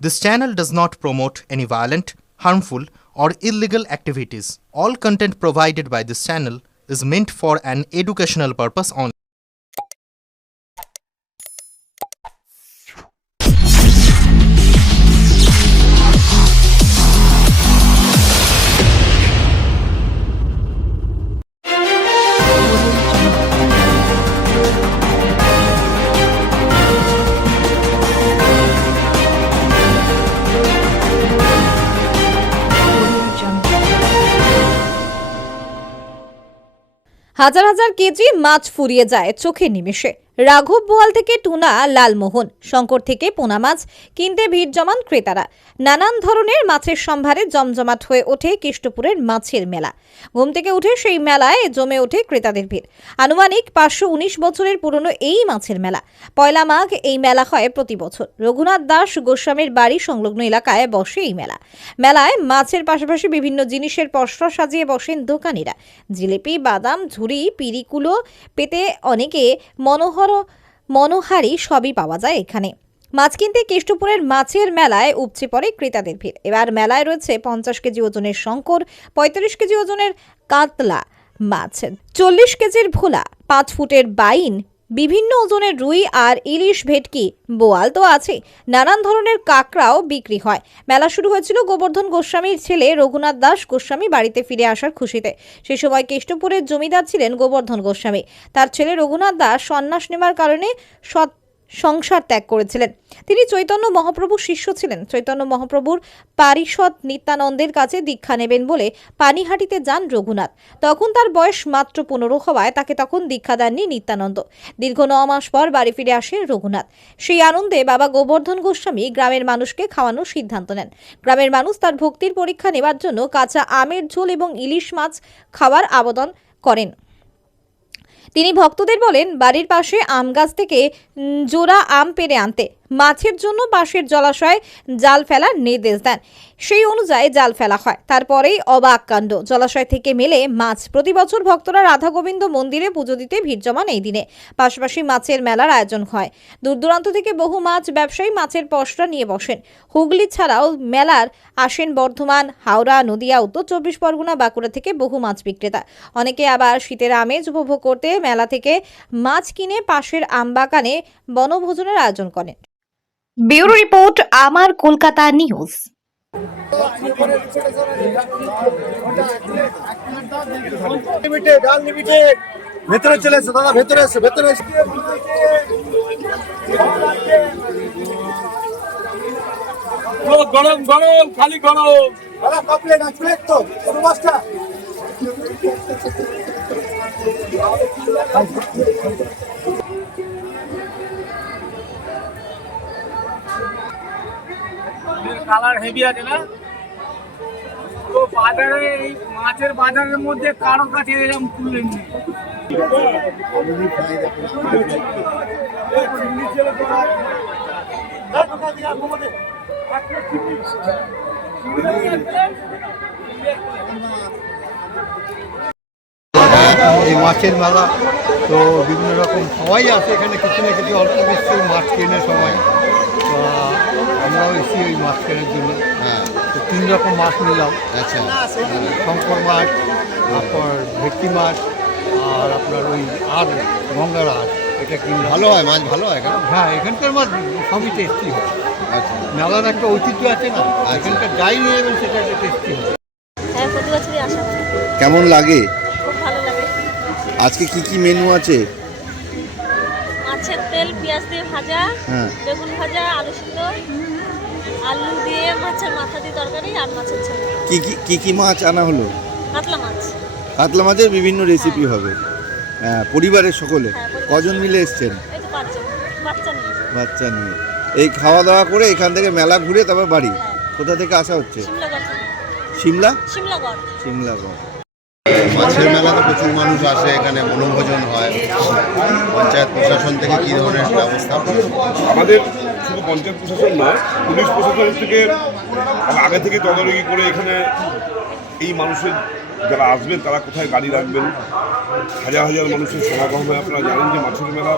This channel does not promote any violent, harmful, or illegal activities. All content provided by this channel is meant for an educational purpose only. হাজার হাজার KG মাছ ফুরিয়ে যায় চোখের নিমেষে। রাঘব বোয়াল থেকে টুনা, লালমোহন, শঙ্কর থেকে পোনা মাছ কিনতে ভিড় জমান ক্রেতারা। নানান ধরনের মাছের সম্ভারে জমজমাট হয়ে ওঠে কেষ্টপুরের মাছের মেলা। ঘুম থেকে উঠে সেই মেলায় জমে ওঠে ক্রেতাদের ভিড়। আনুমানিক 519 বছরের পুরনো এই মাছের মেলা। পয়লা মাঘ এই মেলা হয় প্রতি বছর। রঘুনাথ দাস গোস্বামীর বাড়ি সংলগ্ন এলাকায় বসে এই মেলা। মেলায় মাছের পাশাপাশি বিভিন্ন জিনিসের পসরা সাজিয়ে বসেন দোকানিরা। জিলিপি, বাদাম, ঝুড়ি, পিরিকুলো পেতে অনেকে মনোহারি সবই পাওয়া যায় এখানে। মাছ কিনতে কেষ্টপুরের মাছের মেলায় উপচে পড়ে ক্রেতাদের ভিড়। এবার মেলায় রয়েছে 50 কেজি ওজনের শঙ্কর, 35 কেজি ওজনের কাতলা মাছ, 40 কেজির ভোলা, 5 ফুটের বাইন, বিভিন্ন ওজনের রুই আর ইলিশ, ভেটকি, বোয়াল তো আছে। নানান ধরনের কাঁকড়াও বিক্রি হয়। মেলা শুরু হয়েছিল গোবর্ধন গোস্বামীর ছেলে রঘুনাথ দাস গোস্বামী বাড়িতে ফিরে আসার খুশিতে। সেই সময় কেষ্টপুরের জমিদার ছিলেন গোবর্ধন গোস্বামী। তার ছেলে রঘুনাথ দাস সন্ন্যাস নেওয়ার কারণে সংসার ত্যাগ করেছিলেন। তিনি চৈতন্য মহাপ্রভুর শিষ্য ছিলেন। চৈতন্য মহাপ্রভুর পারিষদ নিত্যানন্দের কাছে দীক্ষা নেবেন বলে পানিহাটিতে যান রঘুনাথ। তখন তার বয়স মাত্র 15 হওয়ায় তাকে তখন দীক্ষা দেননি নিত্যানন্দ। দীর্ঘ 9 মাস পর বাড়ি ফিরে আসে রঘুনাথ। সেই আনন্দে বাবা গোবর্ধন গোস্বামী গ্রামের মানুষকে খাওয়ানোর সিদ্ধান্ত নেন। গ্রামের মানুষ তার ভক্তির পরীক্ষা নেবার জন্য কাঁচা আমের ঝোল এবং ইলিশ মাছ খাওয়ার আবেদন করেন। তিনি ভক্তদের বলেন বাড়ির পাশে আম গাছ থেকে জোড়া আম পেড়ে আনতে, মাছের জন্য পাশের জলাশয়ে জাল ফেলার নির্দেশ দেন। সেই অনুযায়ী জাল ফেলা হয়। তারপরেই অবাক কাণ্ড, জলাশয় থেকে মেলে মাছ। প্রতি বছর ভক্তরা রাধা গোবিন্দ মন্দিরে পুজো দিতে ভিড় জমান এই দিনে। পাশাপাশি মাছের মেলার আয়োজন হয়। দূর দূরান্ত থেকে বহু মাছ ব্যবসায়ী মাছের পসরা নিয়ে বসেন। হুগলি ছাড়াও মেলার আসেন বর্ধমান, হাওড়া, নদিয়া, উত্তর 24 পরগনা, বাঁকুড়া থেকে বহু মাছ বিক্রেতা। অনেকে আবার শীতের আমেজ উপভোগ করতে মেলা থেকে মাছ কিনে পাশের আমবাগানে বনভোজনের আয়োজন করেন। ব্যুরো রিপোর্ট, আমার কলকাতা নিউজ। ভেতরে চলে এসো দাদা, ভেতরে এসো, ভেতরে এসো। গরম গরম খালি গরম দাদা কমপ্লেন আসবে তো কোনো মাছটা কালার হেভি আছে না? তো বাজারে এই মাছের বাজারের মধ্যে কারো কাছে এরকম তুলে নেই। এই মাছের মেলা তো বিভিন্ন রকম সবাই আসে এখানে, কিছু না কিছু অল্প বেশি মাছ কেনে সবাই। তো আমরাও এসেছি ওই মাছ কেনার জন্য। হ্যাঁ, তো 3 রকম মাছ নিলাম। আচ্ছা, শঙ্কর মাছ, তারপর ভেটকি মাছ, আর আপনার ওই আর গঙ্গার আঁশ, এটা কিনলাম। ভালো হয় মাছ, ভালো হয় কেন? হ্যাঁ, এখানকার মাছ সবই টেস্টি হয়। আচ্ছা, মেলার একটা ঐতিহ্য আছে না, এখানকার যাই নিয়ে যাবেন সেটা একটা টেস্টি হয়। হ্যাঁ, প্রতি বছরই আসা হয়। কেমন লাগে? খুব ভালো লাগে। আজকে কি কি মেনু আছে? মাছের তেল, পেঁয়াজ দিয়ে ভাজা, হ্যাঁ, বেগুন ভাজা, আলু সিদ্ধ, আলু দিয়ে মাছের মাথা দিয়ে তরকারি আর মাছের ঝোল। কি মাছ আনা হলো? কাতলা মাছ। কাতলা মাছের বিভিন্ন রেসিপি হবে। হ্যাঁ, পরিবারের সকলে হ্যাঁ, পরিবার। কজন মিলে এসছেন? এই তো 5 জন বাচ্চা নিয়ে। বাচ্চা নিয়ে। এই খাওয়া দাওয়া করে এখান থেকে মেলা ঘুরে তারপর বাড়ি। হ্যাঁ। কোথা থেকে আসা হচ্ছে? শিমলাগড় থেকে। সিমলা? শিমলাগড়। সিমলাগড়। মাছের মেলাতে প্রচুর মানুষ আসে, এখানে বনভোজন হয়। পঞ্চায়েত প্রশাসন থেকে কী ধরনের ব্যবস্থা? আমাদের শুধু পঞ্চায়েত প্রশাসন নয়, পুলিশ প্রশাসন থেকে আগে থেকে তদারকি করে এখানে এই মানুষের যারা আসবেন তারা কোথায় গাড়ি রাখবেন, হাজার হাজার মানুষের সমাগম হয়। আপনারা জানেন যে মাছের মেলা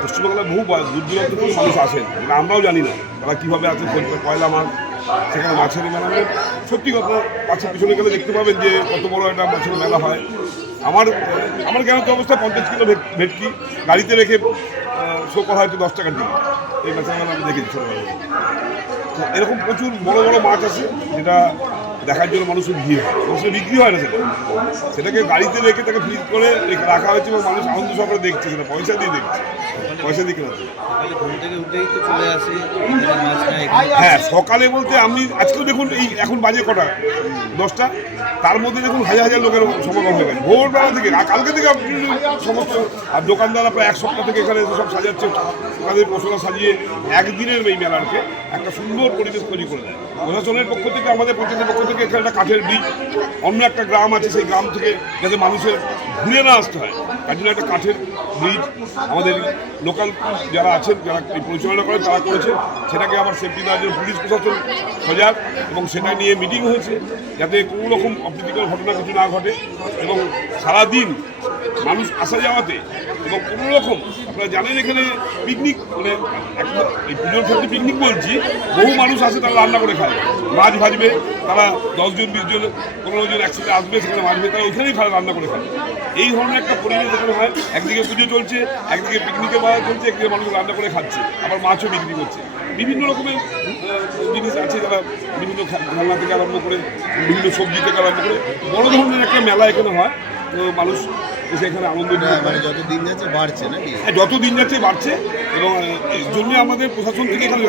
পশ্চিমবাংলায় বহু দূর দূরান্ত থেকে মানুষ আসেন, আমরাও জানি না। তারা কীভাবে আছে পয়লা মাছ, সেখানে মাছের মেলা মানে সত্যি কথা, মাছের পিছনে গেলে দেখতে পাবেন যে কত বড় একটা মাছের মেলা হয়। আমার জ্ঞানত অবস্থা 50 কিলো ভেটকি গাড়িতে রেখে শো করা হয়তো 10 টাকার দিকে, এই মাছের মেলা আমি দেখেছি ছোটোবেলায়। এরকম প্রচুর বড় বড় মাছ আছে যেটা দেখার জন্য মানুষের ভিড় হয়, মানুষের বিক্রি হয় না সেটাকে গাড়িতে রেখে তাকে ফ্রিজ করে রাখা হয়েছে এবং মানুষ আনন্দ সহকারে দেখছে, সেটা পয়সা দিয়ে দেখছে, পয়সা দিয়ে কেনা। হ্যাঁ, সকালে বলতে আমি আজকেও দেখুন এই এখন বাজে কটা 10টা, তার মধ্যে দেখুন হাজার হাজার লোকের সমাগম হয়ে গেছে ভোরবেলা থেকে। কালকে থেকে আপনি সমস্ত আর দোকানদাররা প্রায় এক সপ্তাহ থেকে এখানে সব সাজাচ্ছে, তাদের পশলা সাজিয়ে একদিনের এই মেলাকে একটা সুন্দর পরিবেশ তৈরি করে দেয়। প্রশাসনের পক্ষ থেকে, আমাদের পঞ্চায়েতের পক্ষ থেকে এখানে একটা কাঠের ব্রিজ, অন্য একটা গ্রাম আছে সেই গ্রাম থেকে যাতে মানুষের ঘুরে না আসতে হয় তার জন্য একটা কাঠের ব্রিজ আমাদের লোকাল যারা আছেন, যারা এই পরিচালনা করেন তারা করেছে। সেটাকে আমার সেফটি দেওয়ার জন্য পুলিশ প্রশাসন সজাগ এবং সেটা নিয়ে মিটিং হয়েছে যাতে কোনো রকম অপ্রীতিকর ঘটনা কিছু না ঘটে এবং সারাদিন মানুষ আসা যাওয়াতে এবং কোনো রকম, আপনারা জানেন এখানে পিকনিক মানে একটা এই পুজোর ক্ষেত্রে পিকনিক বলছি, বহু মানুষ আসে তারা রান্না করে খায়, মাছ ভাজবে, তারা 10 জন 20 জন 15 জন একসাথে আসবে, সেখানে মাছ ভাজবে, তারা ওইখানেই খায়, রান্না করে খায়। এই ধরনের একটা পরিবেশ এখানে হয়, একদিকে পুজো চলছে, একদিকে পিকনিকের বাজার চলছে, একদিকে মানুষ রান্না করে খাচ্ছে, আবার মাছও বিক্রি করছে। বিভিন্ন রকমের জিনিস আছে, যারা বিভিন্ন খেলনা থেকে আরম্ভ করে বিভিন্ন সবজি থেকে আরম্ভ করে বড় ধরনের একটা মেলা এখানে হয়। তো মানুষ সেখানে আনন্দ মানে যত দিন যাচ্ছে বাড়ছে নাকি? হ্যাঁ, যত দিন যাচ্ছে বাড়ছে এবং এর জন্য আমাদের প্রশাসন থেকে এখানে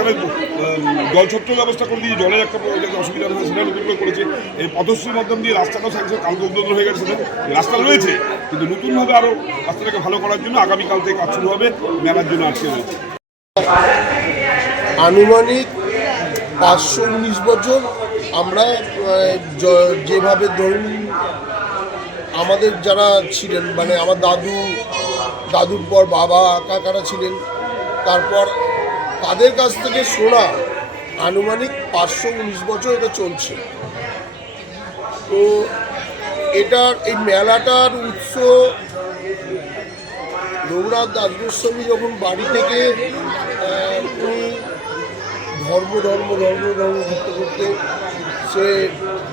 জলছত্র ব্যবস্থা করে দিয়ে জলের একটা অসুবিধা হয়, সেটা নতুন করে করেছে। এই পথশ্রীর মাধ্যম দিয়ে রাস্তাটাও স্যাংশন, কালকে উদ্বোধন হয়ে গেছে, সেটা রাস্তা রয়েছে কিন্তু নতুনভাবে আরও রাস্তাটাকে ভালো করার জন্য আগামীকাল থেকে কাজ শুরু হবে, মেলার জন্য আজকে রয়েছে। আনুমানিক 519 বছর আমরা যেভাবে ধরুন আমাদের যারা ছিলেন, মানে আমার দাদুর পর বাবা কাকারা ছিলেন, তারপর তাদের কাছ থেকে শোনা আনুমানিক 519 বছর এটা চলছে। তো এটার এই মেলাটার উৎস রঘুনাথ দাস গোস্বামী যখন বাড়ি থেকে ধর্ম করতে করতে সে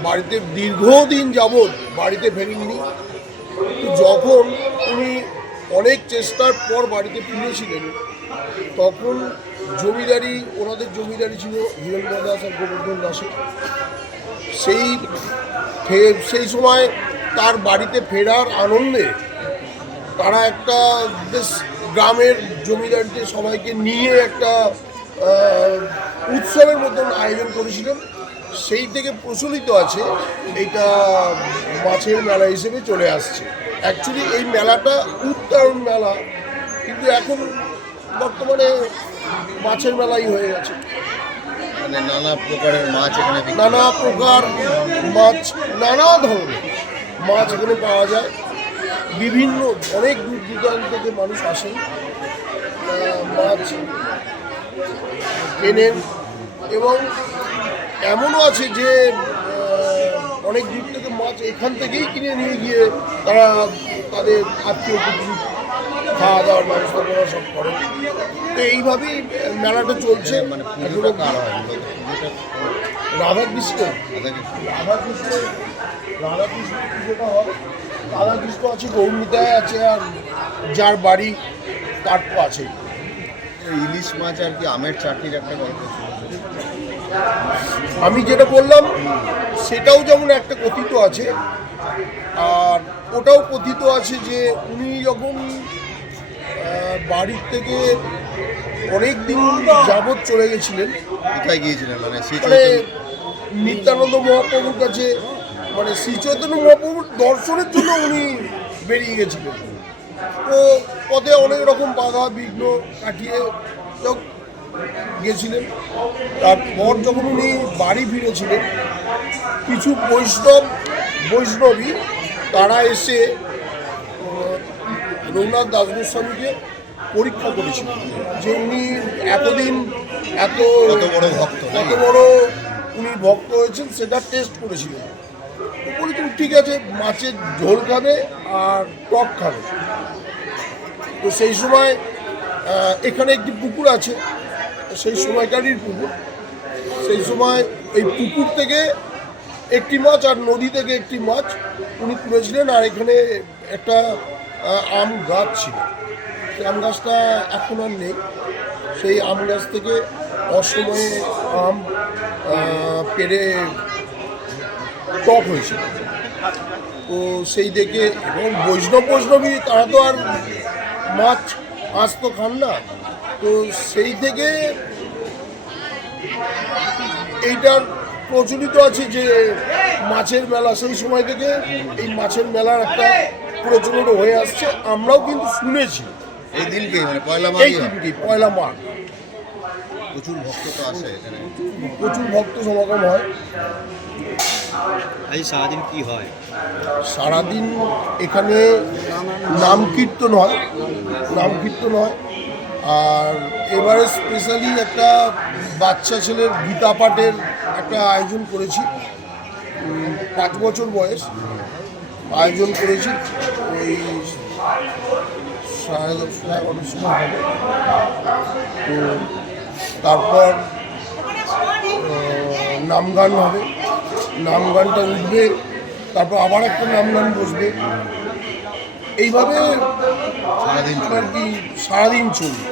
বাড়িতে দীর্ঘদিন যাবৎ বাড়িতে ফেরেননি। যখন উনি অনেক চেষ্টার পর বাড়িতে ফিরেছিলেন তখন জমিদারি, ওনাদের জমিদারি ছিল হীরেন্দ্র দাস আর গোবর্ধন দাসের। সেই সময় তার বাড়িতে ফেরার আনন্দে তারা একটা বেশ গ্রামের জমিদারিতে সবাইকে নিয়ে একটা উৎসবের মতন আয়োজন করেছিলেন। সেই থেকে প্রচলিত আছে, এইটা মাছের মেলা হিসেবে চলে আসছে। অ্যাকচুয়ালি এই মেলাটা উত্তরণ মেলা, কিন্তু এখন বর্তমানে মাছের মেলাই হয়ে গেছে। মানে নানা প্রকারের মাছ এখানে, নানা প্রকার মাছ, নানা ধরনের মাছ এখানে পাওয়া যায়। বিভিন্ন অনেক দূর দূরান্ত থেকে মানুষ আসেন, মাছ কেনেন এবং এমনও আছে যে অনেক দূর থেকে মাছ এখান থেকেই কিনে নিয়ে গিয়ে তারা তাদের আত্মীয় কুটুম্ব খাওয়া দাওয়ার ব্যবস্থা করা সব করে। তো এইভাবেই মেলাটা চলছে। মানে রাধাকৃষ্ণ পুজোটা হয়, রাধাকৃষ্ণ আছে, গৌরমিতায় আছে, আর যার বাড়ি তার তো আছে। ইলিশ মাছ আর কি আমের চাটনির একটা গল্প, আমি যেটা বললাম সেটাও যেমন একটা কথিত আছে, আর ওটাও কথিত আছে যে উনি যখন বাড়ির থেকে অনেক দিন যাবৎ চলে গেছিলেন। কোথায় গিয়েছিলেন? মানে নিত্যানন্দ মহাপ্রভুর কাছে, মানে শ্রী চৈতন্য মহাপ্রভুর দর্শনের জন্য উনি বেরিয়ে গেছিলেন। তো পথে অনেক রকম বাধা বিঘ্ন কাটিয়ে গেছিলেন। তারপর যখন উনি বাড়ি ফিরেছিলেন, কিছু বৈষ্ণবী তারা এসে রঘুনাথ দাস গোস্বামীকে পরীক্ষা করেছিলেন যে উনি এতদিন কত বড় উনি ভক্ত হয়েছেন, সেটা টেস্ট করেছিলেন। বলেছেন ঠিক আছে, মাছের ঝোল খাবে আর টক খাবে। তো সেই সময় এখানে একটি পুকুর আছে, সেই সময়কারই পুকুর। সেই সময় এই পুকুর থেকে একটি মাছ আর নদী থেকে একটি মাছ উনি তুলেছিলেন। আর এখানে একটা আম গাছ ছিল, সেই আম গাছটা এখন আর নেই। সেই আম গাছ থেকে অসময়ে আম পেড়ে টক হয়েছিল। তো সেই দেখে, এবং বৈষ্ণবী তারা তো আর মাছ আজ তো খান না, তো সেই থেকে এইটার প্রচলিত আছে যে মাছের মেলা, সেই সময় থেকে এই মাছের মেলার একটা প্রচলন হয়ে আসছে। আমরাও কিন্তু শুনেছি এই দিনকে মানে পয়লা এই মাঘ দিনটি পয়লা মাঘ প্রচুর ভক্ত তো আসে এখানে। প্রচুর ভক্ত সমাগম হয়। আজ সারাদিন কি হয়? সারাদিন এখানে নাম কীর্তন হয়, আর এবারে স্পেশালি একটা বাচ্চা ছেলের গীতা পাঠের একটা আয়োজন করেছি। 5 বছর বয়স আয়োজন করেছি। ওই 10:30-11টার সময় হবে। তো তারপর নামগান হবে, নামগানটা উঠবে, তারপর আবার একটা নামগান বসবে। এইভাবে সারাদিন আর কি সারাদিন চলবে।